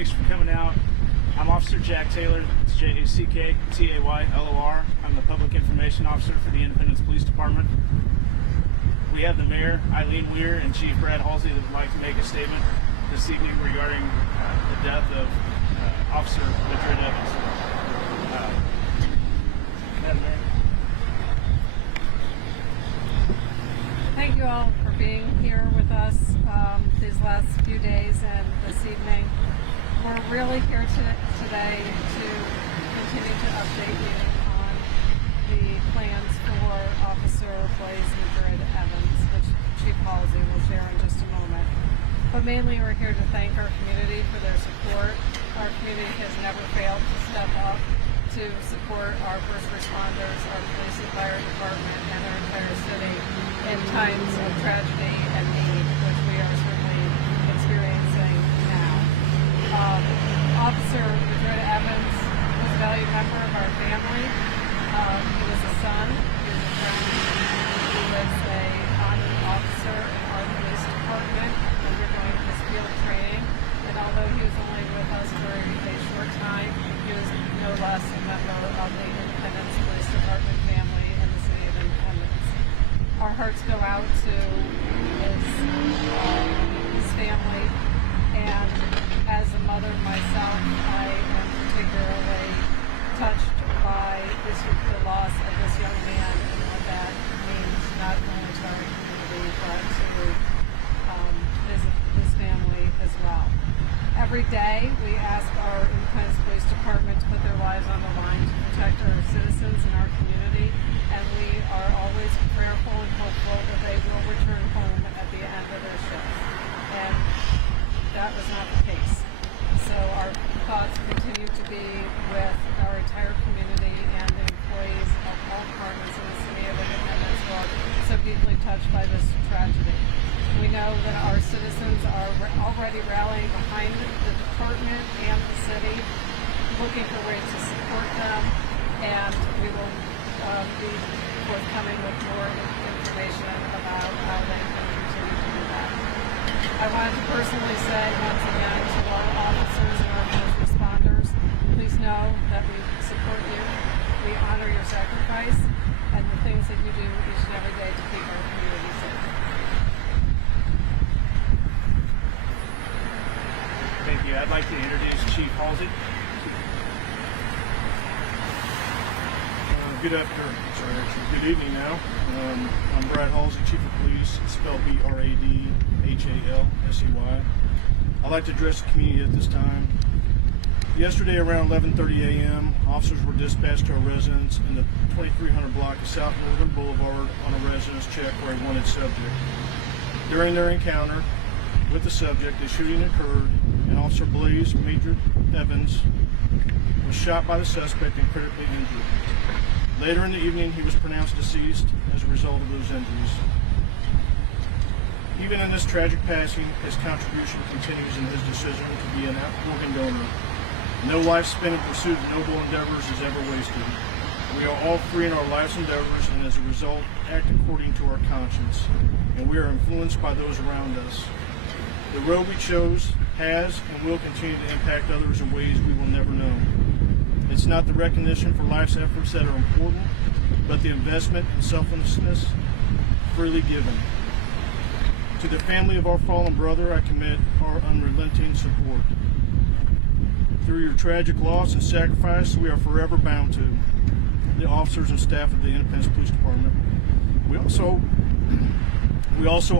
Thanks for coming out. I'm Officer Jack Taylor. It's Jacktaylor. I'm the Public Information Officer for the Independence Police Department. We have the Mayor, Eileen Weir, and Chief Brad Halsey that would like to make a statement this evening regarding the death of Officer Madrid Evans. Madam Mayor. Thank you all for being here with us these last few days and this evening. We're really here today to continue to update you on the plans for Officer Blaze Madrid Evans, which Chief Halsey will share in just a moment. But mainly we're here to thank our community for their support. Our community has never failed to step up to support our first responders, our police and fire department, and our entire city in times of tragedy and need, which we are certainly experiencing now. Officer Madrid Evans was a valued member of our family. He was a son, he was a friend, he was a honored officer in our police department undergoing his field training, and although he was only with us for a short time, he was no less a member of the Independence Police Department family in the city of Independence. Our hearts go out to his family, and as a mother myself, I am particularly touched by the loss of this young man and what that means not only to our community but to his family as well. Every day we ask our Independence Police Department to put their lives on the line to protect our citizens and our community, and we are always prayerful and hopeful that they will return home at the end of their shift. And that was not the case. So our thoughts continue to be with our entire community and the employees of all departments in the city of Independence who are so deeply touched by this tragedy. We know that our citizens are already rallying behind the department and the city, looking for ways to support them, and we will be forthcoming with more information about how they can continue to do that. I wanted to personally say once again to our officers and our first responders, please know that we support you, we honor your sacrifice, and the things that you do each and every day to keep our community safe. Thank you. I'd like to introduce Chief Halsey. Good evening now. I'm Brad Halsey, Chief of Police, spelled B-R-A-D-H-A-L-S-E-Y. I'd like to address the community at this time. Yesterday around 11:30 a.m., officers were dispatched to our residence in the 2300 block of South Northern Boulevard on a residence check for a wanted subject. During their encounter with the subject, a shooting occurred, and Officer Blaze Madrid Evans was shot by the suspect and critically injured. Later in the evening, he was pronounced deceased as a result of those injuries. Even in this tragic passing, his contribution continues in his decision to be an outspoken donor. No life spent in pursuit of noble endeavors is ever wasted. We are all free in our life's endeavors, and as a result, act according to our conscience, and we are influenced by those around us. The road we chose has and will continue to impact others in ways we will never know. It's not the recognition for life's efforts that are important, but the investment and selflessness freely given. To the family of our fallen brother, I commit our unrelenting support. Through your tragic loss and sacrifice, we are forever bound to the officers and staff of the Independence Police Department. We also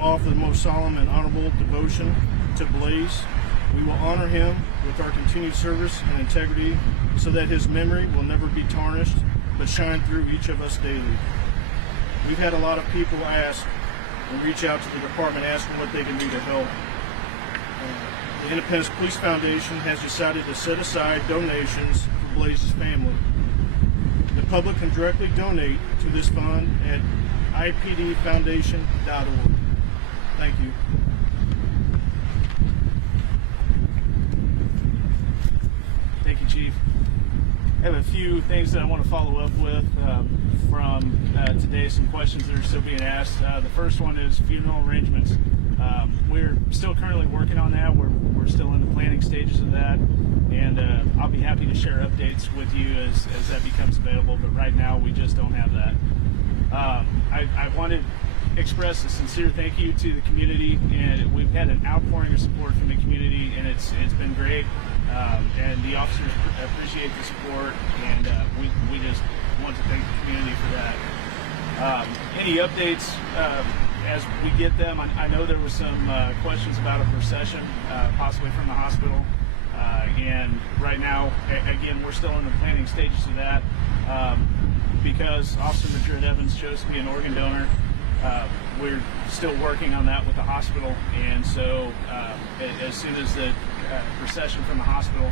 offer the most solemn and honorable devotion to Blaze. We will honor him with our continued service and integrity so that his memory will never be tarnished, but shine through each of us daily. We've had a lot of people ask and reach out to the department asking what they can do to help. The Independence Police Foundation has decided to set aside donations for Blaze's family. The public can directly donate to this fund at ipdfoundation.org. Thank you. Thank you, Chief. I have a few things that I want to follow up with from today, some questions that are still being asked. The first one is funeral arrangements. We're still currently working on that. We're still in the planning stages of that, and I'll be happy to share updates with you as that becomes available. But right now, we just don't have that. I want to express a sincere thank you to the community, and we've had an outpouring of support from the community, and it's been great. And the officers appreciate the support, and we just want to thank the community for that. Any updates as we get them? I know there was some questions about a procession, possibly from the hospital, and right now, again, we're still in the planning stages of that. Because Officer Madrid Evans chose to be an organ donor, we're still working on that with the hospital, and so as soon as the procession from the hospital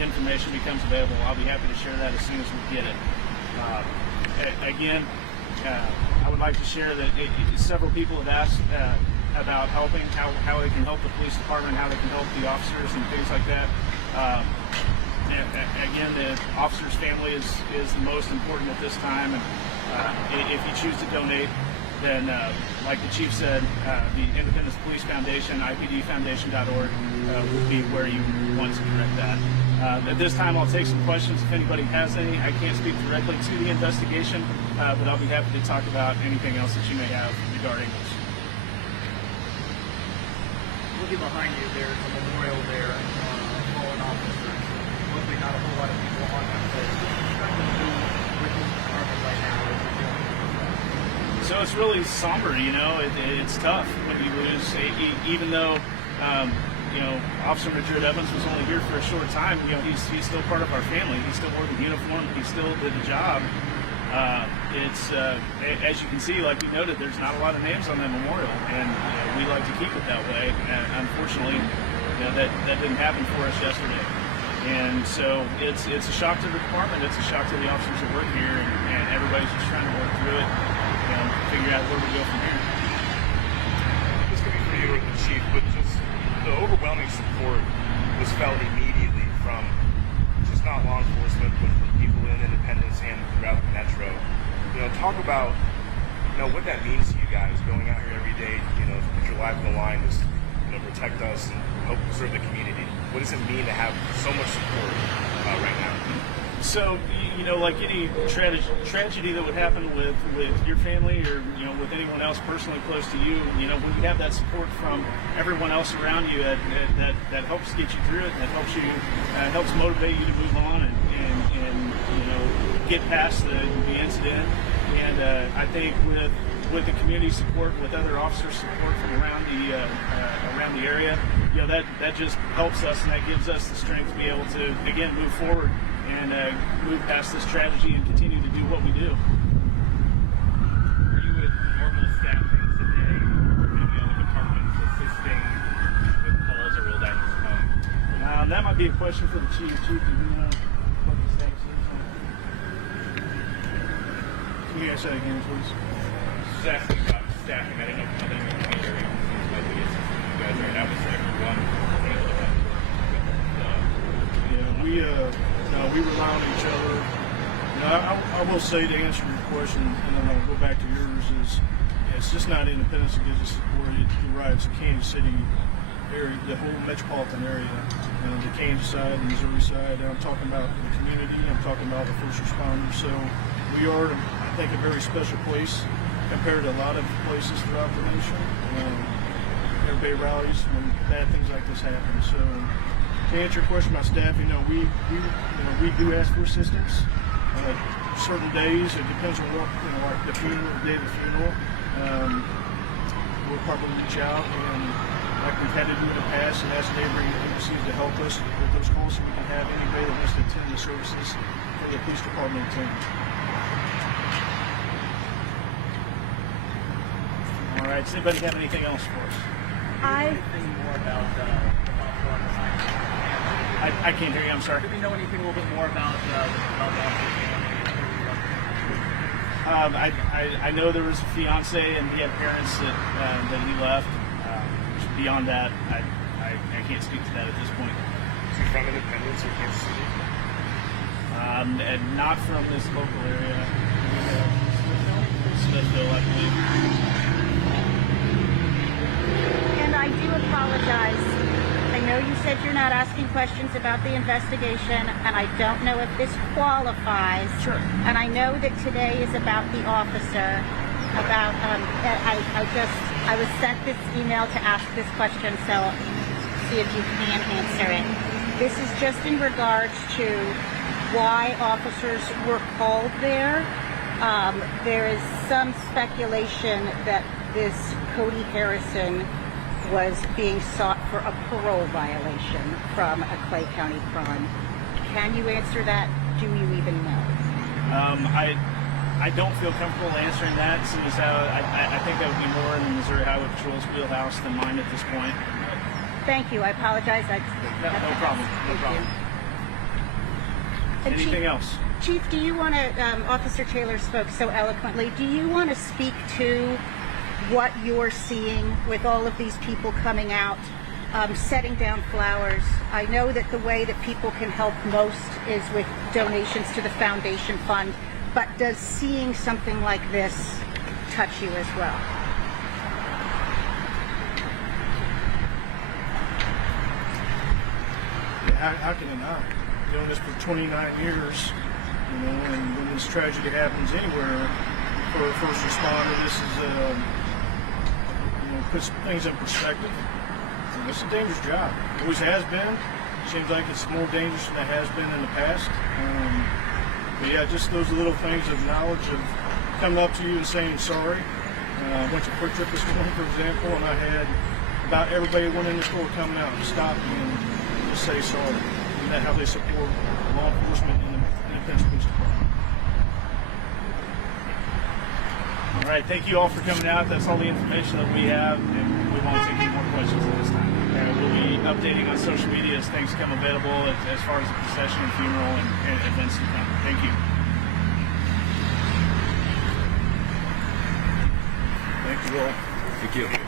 information becomes available, I'll be happy to share that as soon as we get it. Again, I would like to share that several people have asked about helping, how they can help the police department, how they can help the officers and things like that. Again, the officer's family is the most important at this time, and if you choose to donate, then like the chief said, the Independence Police Foundation, IPDfoundation.org, would be where you want to direct that. At this time, I'll take some questions if anybody has any. I can't speak directly to the investigation, but I'll be happy to talk about anything else that you may have regarding this. Looking behind you, there's a memorial there, fallen officers. Hopefully not a whole lot of people on that place. What are you trying to do with this department right now? What are you doing with that? So it's really somber, you know. It's tough when you lose, even though, Officer Madrid Evans was only here for a short time. You know, he's still part of our family. He still wore the uniform. He still did the job. It's as you can see, like we noted, there's not a lot of names on that memorial, and we like to keep it that way. And unfortunately, that didn't happen for us yesterday. And so it's a shock to the department. It's a shock to the officers that work here, and everybody's just trying to work through it and figure out where we go from here. This could be for you or the chief, but just the overwhelming support was felt immediately from just not law enforcement, but from people in Independence and throughout the metro. Talk about what that means to you guys going out here every day. To put your life on the line, just protect us and help serve the community. What does it mean to have so much support right now? So, like any tragedy that would happen with your family or, with anyone else personally close to you, when you have that support from everyone else around you, that helps get you through it, that helps motivate you to move on and get past the incident. And I think with the community support, with other officer support from around the area, that just helps us, and that gives us the strength to be able to again move forward and move past this tragedy and continue to do what we do. Are you with normal staffing today, or any other departments assisting with calls, or will that just come? That might be a question for the chief. Chief, do you know what the status is? Can you answer that again, please? Just asking about staffing. I didn't know if other community agencies might be assisting you guys right now, but everyone able to have work. We rely on each other. I will say, to answer your question, and then I'll go back to yours, is it's just not Independence that gives us support. You're right, it's the Kansas City area, the whole metropolitan area, the Kansas side, the Missouri side. I'm talking about the community, I'm talking about the first responders. So we are, I think, a very special place compared to a lot of places throughout the nation. Everybody rallies when bad things like this happen. So to answer your question about staff, we do ask for assistance. Certain days, it depends on what, like the funeral, the day of the funeral, we'll probably reach out, and like we've had to do in the past, and ask neighboring agencies to help us with those calls so we can have anybody that wants to attend the services for the police department attend. All right, does anybody have anything else for us? Anything more about I can't hear you, I'm sorry. do we know anything a little bit more about the officer's family? I know there was a fiance and he had parents that he left. Beyond that, I can't speak to that at this point. Is he from Independence or Kansas City? And not from this local area. Smithville, I believe. out asking questions about the investigation, and I don't know if this qualifies. Sure. And I know that today is about the officer. About I was sent this email to ask this question, so see if you can answer it. This is just in regards to why officers were called there. There is some speculation that this Cody Harrison was being sought for a parole violation from a Clay County crime. Can you answer that? Do you even know? I don't feel comfortable answering that, since I think that would be more in the Missouri Highway Patrol's wheelhouse than mine at this point. Thank you. I apologize. No problem. No problem. And Anything else? Chief, do you want to, Officer Taylor spoke so eloquently, do you want to speak to what you're seeing with all of these people coming out, setting down flowers? I know that the way that people can help most is with donations to the foundation fund, but does seeing something like this touch you as well? How can it not? Doing this for 29 years, and when this tragedy happens anywhere, for a first responder, this is, puts things in perspective. It's a dangerous job. It always has been. Seems like it's more dangerous than it has been in the past. But yeah, just those little things of knowledge of coming up to you and saying sorry. I went to Quick Trip this morning, for example, and I had about everybody that went in the store coming out and stop me and just say sorry. And that's how they support law enforcement and the Independence Police Department. All right, thank you all for coming out. That's all the information that we have, and we won't take any more questions at this time. We'll be updating on social media as things come available as far as the procession and funeral and events to come. Thank you. Thank you all. Thank you.